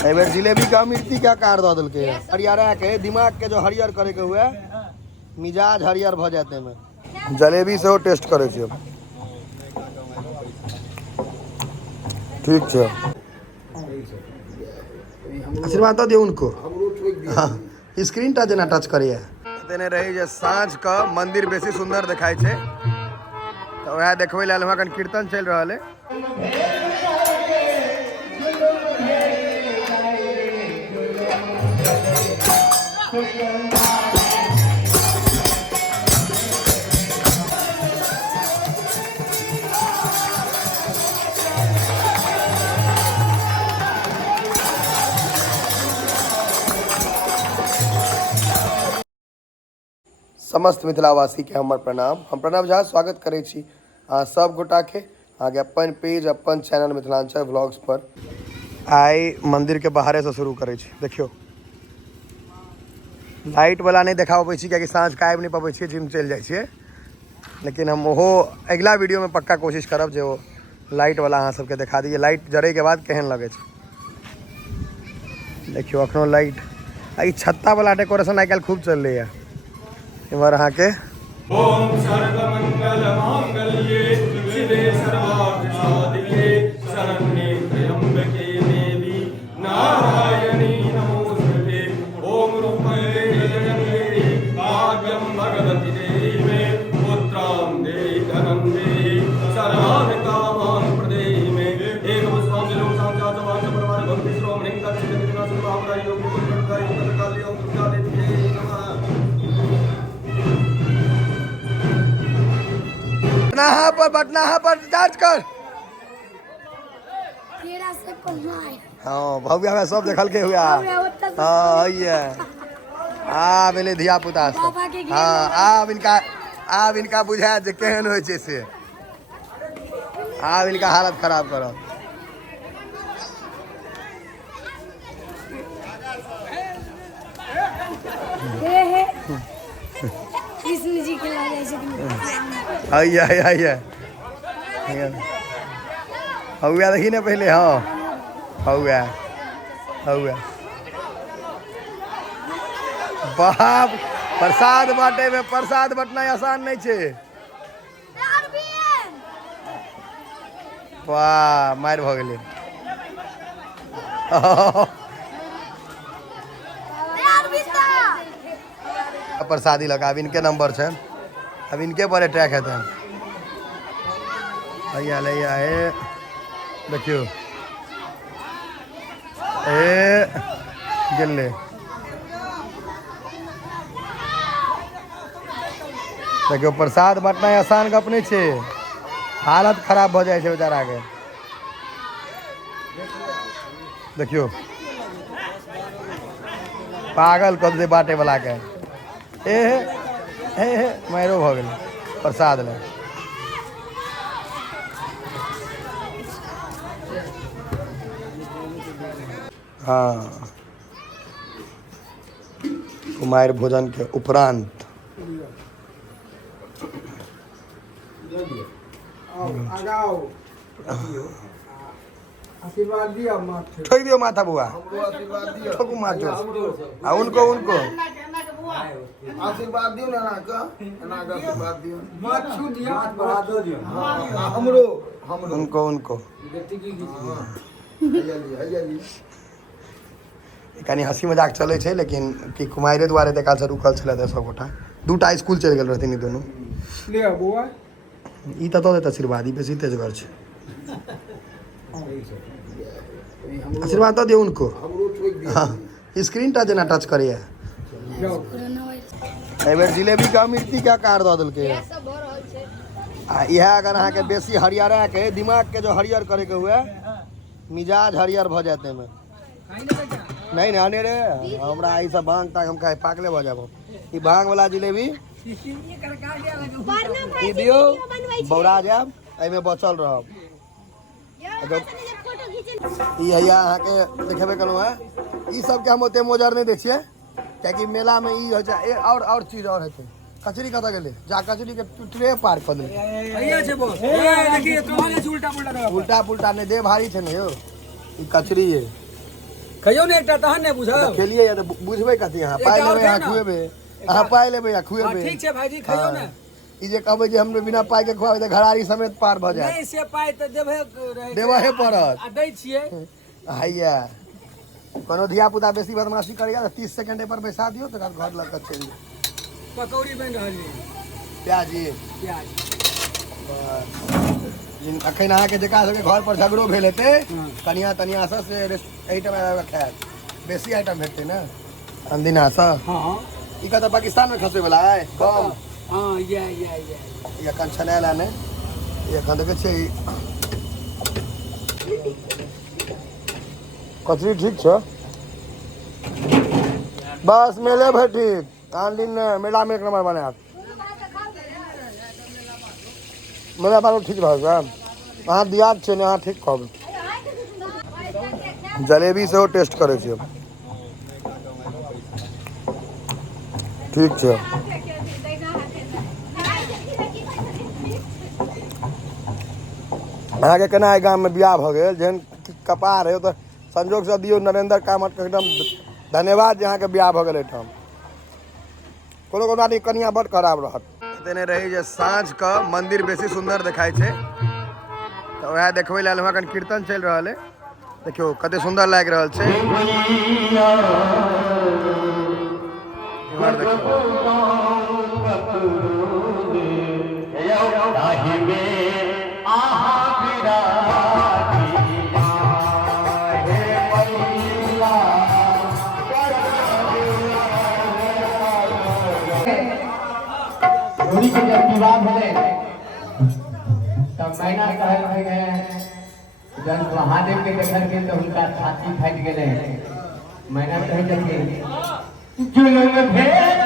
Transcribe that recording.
एबर जिलेबी का मिर्ची क्या कार दो के हरियर के दिमाग के जो हरियर करे के हुए मिजाज हरियर भ जाते में जलेबी से टेस्ट करे छे। ठीक है आशीर्वाद तो दियो उनको। हाँ स्क्रीन टच ना टच करिए तेने रही जे साँझ का मंदिर बेसी सुंदर दिखाई छे तो वह देखबे लाल वहाँ कन कीर्तन चल रहा है। समस्त मिथिलावासी के हमर प्रणाम। हम प्रणव झा स्वागत करे छी अहाँ सब गोटा के आगे अपन पेज अपन चैनल मिथिलांचल व्लॉग्स पर। आई मंदिर के बाहर से शुरू करे छी। देखियो लाइट वाला नहीं देखा पाबै छी कियाकि साँझ के आबि नहीं पाबै छी, जिम चल जाए छी, लेकिन हम वो अगला वीडियो में पक्का कोशिश करब जो लाइट वाला अहाँ सबके देखा दिए लाइट जड़े के बाद केहन लगे छै। देखियो अखनो लाइट ई छत्ता वाला डेकोरेशन आई काल्हि खूब चल रही है इमहर अहाँ के। ओम सर्वमंगल मांगल्ये शिवे सर्वार्थ साधिके शरण्ये त्र्यंबके देवी नारायणी नमोस्तुते। ओम रूपये जगन्नाथे भाग्यं भगवति देहि पुत्रां देहि धनं देहि सर्वान् कामान् प्रदेहि मे। एक पुष्पं विलोक साक्षात् परमार्थ भक्ति श्रोमणि दक्षिण दिना सुभावराय योग गुरुकाय काली ओम दुर्गा देवी नमः। पटना पर चार्ज कर। हाँ भव्य में सब देखल के हुआ। हाँ ये आ बेले धिया पुता हाँ आब इनका बुझा जे केहन होइ छै से आब इनका हालत खराब करब। कृष्ण जी के लागे छथिन। आइए हौया देखी ना पहले। हाँ हौया बाप प्रसाद बांटे में प्रसाद बटना आसान नहीं छे। वाह मार भ गेलै। प्रसादी लगा अब इनके नंबर है, अब इनके पर अटैक है। भैया देखियो गिल्ले देखियो प्रसाद बटना आसान गप नहीं छे, हालत खराब हो जाए बेचारा के। देखियो पागल कर दे बाटे वाला के। मारो भ गेलै प्रसाद ले। हाँ कुमार भोजन के उपरांत आशीर्वाद दिया माथे ठोक दियो माथा बुआ आशीर्वाद दिया ठोकू मार जो उनको आशीर्वाद दियो ना का आशीर्वाद दियो मत छू दिया हाथ बढ़ा दो दियो हमरो उनको कनी हंसी मजाक चले छे, लेकिन कि कुमारे द्वारे देखा से रुकल छले दे सब गोटा दूटा स्कूल चल गेल रहथिन दोनों। ले बुआ ई त तो देत आशीर्वाद ई बेसी तेजगर छे। आशीर्वाद तो दियो उनको। हाँ स्क्रीन टच ना टच करिए। एबर जिलेबी का मिर्ची क्या कार दो के यह अगर अहाँ के बेसी हरियर के दिमाग के जो हरियर करे के हुए मिजाज हरियर भ जाते में नहीं ना रे हमरा ई सब भांग तक हम कहे पाकले भ जाबो। ई भांग वाला जिलेबी ई दियो बौरा जाब एमे बचल रहब। ई हैया अहाँ के देखेबे कलौ है ई सब के हम ओते मोजर नहीं दै छियै कियाकि मेला में ई हो जाए और चीज और हेतै। कचरी कत गेलै जा कचरी के ट्रे पार क देलकै। हैया छै बस ए देखिए कहां से उल्टा पुल्टा नहीं दे भारी छै ने यो ई कचरी है खइयो ने एकटा तहन ने बुझब तो खेलिए या तो बुझबे कथी अहाँ पाइ लेबै अहाँ खुएबै अहाँ पाइ लेबै या खुएबै ठीक छै भाईजी खइयो ने ई जे कहबै जे हम बिना पाइ के खुआबै तऽ घरारी समेत पार भऽ जायत नहीं से पाइ तऽ देबे रहै देबहे पड़त आ दै छियै हैया कोनो धिया पुता बेसी बदमाशी करैया तऽ 30 सेकंड पर बैसा दियौ तऽ घर लग कऽ चलि जाउ पकौड़ी बनि रहल है प्याजी प्याज अखन अहाँके जेकरा सबके घर पर झगड़ो भेल हेतै कनिया तनिया से एहिठाम आबि कऽ खायत बेसी आइटम भेटतै ने अनदिना से हाँ ई कतऽ पाकिस्तान में खसै वाला है कम हाँ ये ई एखन छनाएला ने ई एखन देखै छियै कचरी ठीक छै बस मेले भरि ठीक आन दिन मेला में एक नंबर बनायत मेरा बालो ठीक रहेगा अहाँ दियाद छै ने अहाँ ठीक कहबै जलेबी सेहो टेस्ट करै छियै ठीक छै अहाँके केना एहि गाममे बियाह भऽ गेल जेहन कपार है तऽ संजोगसँ दियौ नरेंद्र कामतके एकदम धन्यवाद जे अहाँके बियाह भऽ गेल एहिठाम कोनो कोनो आदमी कनिया बड्ड खराब रहत तेने रही जे साँझके मंदिर बेसी सुंदर देखाइ छै तऽ वएह देखबै लेल वहाँ कनि कीर्तन चलि रहल है देखियौ कते सुंदर लागि रहल छै इम्हर देखियौ चोरी के जब विवाह भेले तब मैना कहल गए जब महादेव के देखल गेल तो उनका छाती फाटि गेले मैना कहे छथिन जुलम भेल